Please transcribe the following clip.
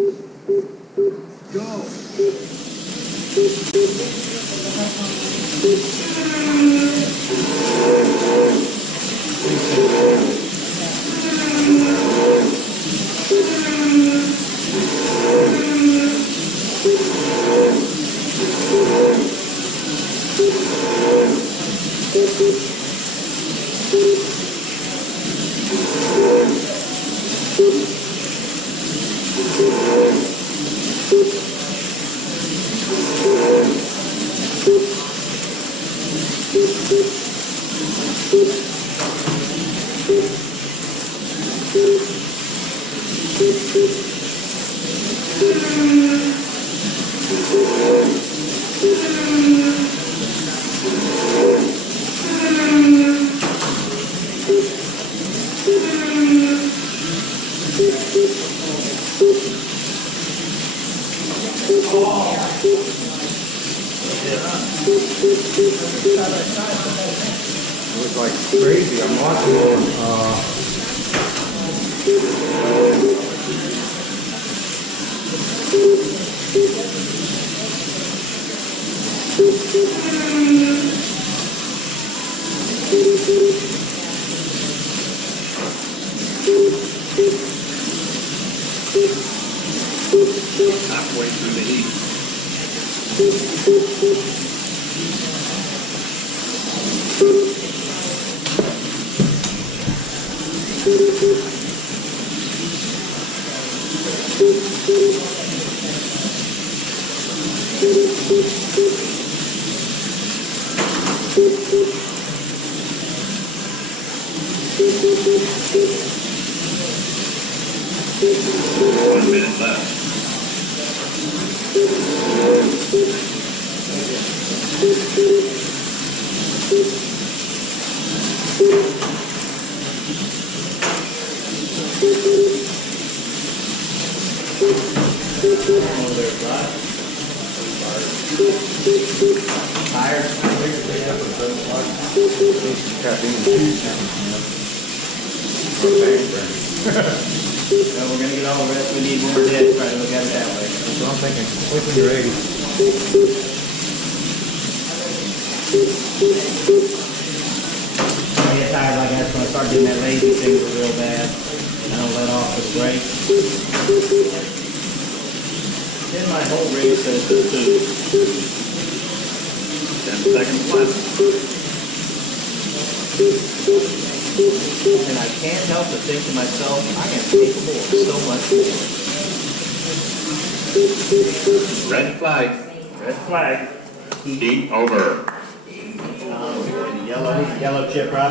Go. It was like crazy. I'm watching halfway through the heat. One minute left. So we're going to get all the rest we need when we're dead. Try to look at it that way. So I'm thinking, wait till you're 80. When I get tired like that's when I start getting that lazy finger real bad. And I don't let off the brake. Then my whole rig says to 10 seconds left. and I can't help but think to myself, I am capable of so much more. Red flag. Red flag. Heat over. Yellow chip, right?